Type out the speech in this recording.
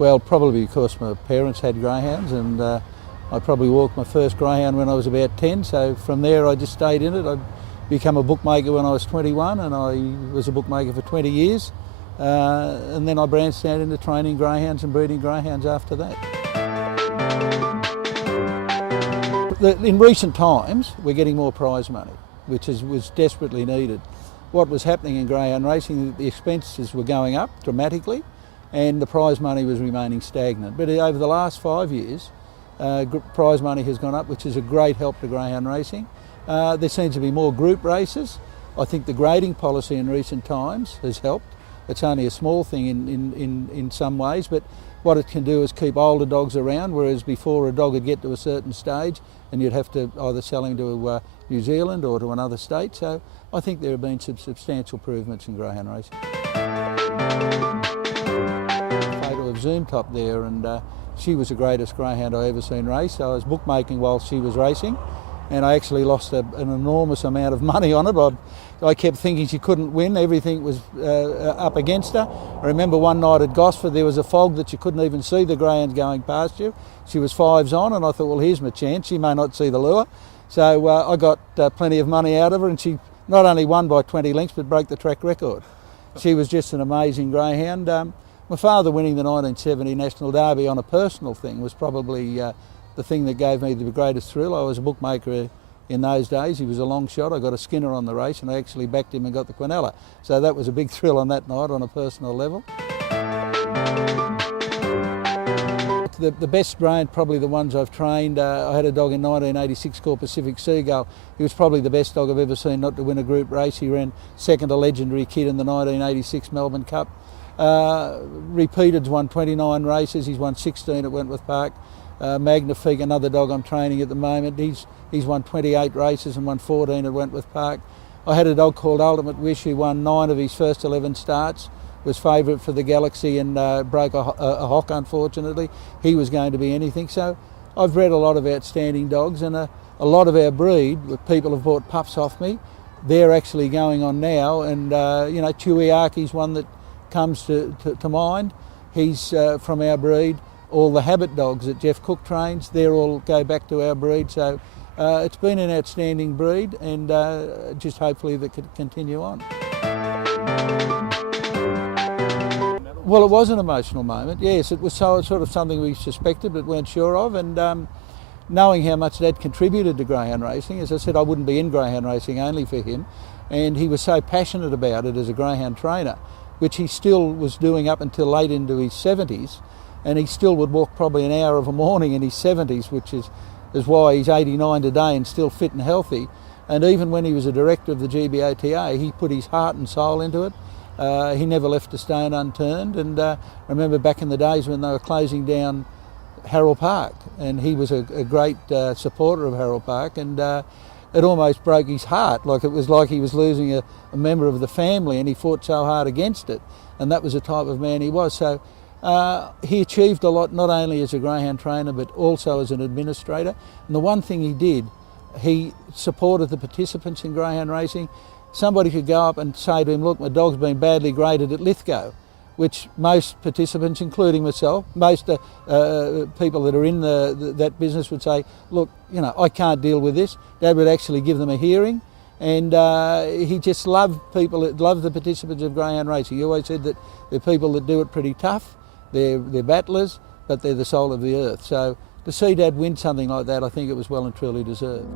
Well, probably because my parents had greyhounds, and I probably walked my first greyhound when I was about 10, so from there I just stayed in it. I became a bookmaker when I was 21, and I was a bookmaker for 20 years. And then I branched out into training greyhounds and breeding greyhounds after that. In recent times, we're getting more prize money, which was desperately needed. What was happening in greyhound racing, the expenses were going up dramatically, and the prize money was remaining stagnant. But over the last 5 years, prize money has gone up, which is a great help to greyhound racing. There seems to be more group races. I think the grading policy in recent times has helped. It's only a small thing in some ways, but what it can do is keep older dogs around, whereas before a dog would get to a certain stage and you'd have to either sell him to New Zealand or to another state. So I think there have been some substantial improvements in greyhound racing. Photo of Zoom Top there, and she was the greatest greyhound I ever seen race. So I was bookmaking while she was racing, and I actually lost an enormous amount of money on it. I kept thinking she couldn't win, everything was up against her. I remember one night at Gosford there was a fog that you couldn't even see the greyhounds going past you. She was 5s on, and I thought, well, here's my chance, she may not see the lure. So I got plenty of money out of her, and she not only won by 20 lengths but broke the track record. She was just an amazing greyhound. My father winning the 1970 National Derby on a personal thing was probably the thing that gave me the greatest thrill. I was a bookmaker in those days. He was a long shot. I got a Skinner on the race, and I actually backed him and got the Quinella. So that was a big thrill on that night on a personal level. The best greyhound, probably the ones I've trained. I had a dog in 1986 called Pacific Seagull. He was probably the best dog I've ever seen not to win a group race. He ran second to Legendary Kid in the 1986 Melbourne Cup. Repeated's won 29 races. He's won 16 at Wentworth Park. Magnifique, another dog I'm training at the moment, he's won 28 races and won 14 at Wentworth Park. I had a dog called Ultimate Wish who won 9 of his first 11 starts, was favourite for the Galaxy and broke a hock unfortunately. He was going to be anything. So I've bred a lot of outstanding dogs, and a lot of our breed, people have bought pups off me. They're actually going on now, and Chewy Arky's one that comes to mind. He's from our breed. All the habit dogs that Jeff Cook trains, they all go back to our breed. So it's been an outstanding breed, and just hopefully that could continue on. Well, it was an emotional moment, yes. It was sort of something we suspected but weren't sure of, and knowing how much Dad contributed to greyhound racing, as I said, I wouldn't be in greyhound racing only for him, and he was so passionate about it as a greyhound trainer, which he still was doing up until late into his 70s. And he still would walk probably an hour of a morning in his 70s, which is why he's 89 today and still fit and healthy. And even when he was a director of the GBOTA, he put his heart and soul into it. He never left a stone unturned. And I remember back in the days when they were closing down Harold Park, and he was a great supporter of Harold Park, and it almost broke his heart. Like, it was like he was losing a member of the family, and he fought so hard against it. And that was the type of man he was. So he achieved a lot, not only as a greyhound trainer but also as an administrator. And the one thing he did, he supported the participants in greyhound racing. Somebody could go up and say to him, look, my dog's been badly graded at Lithgow, which most participants, including myself, most people that are in that business would say, look, I can't deal with this. Dad would actually give them a hearing. And he just loved the participants of greyhound racing. He always said that they're people that do it pretty tough. They're battlers, but they're the soul of the earth. So to see Dad win something like that, I think it was well and truly deserved.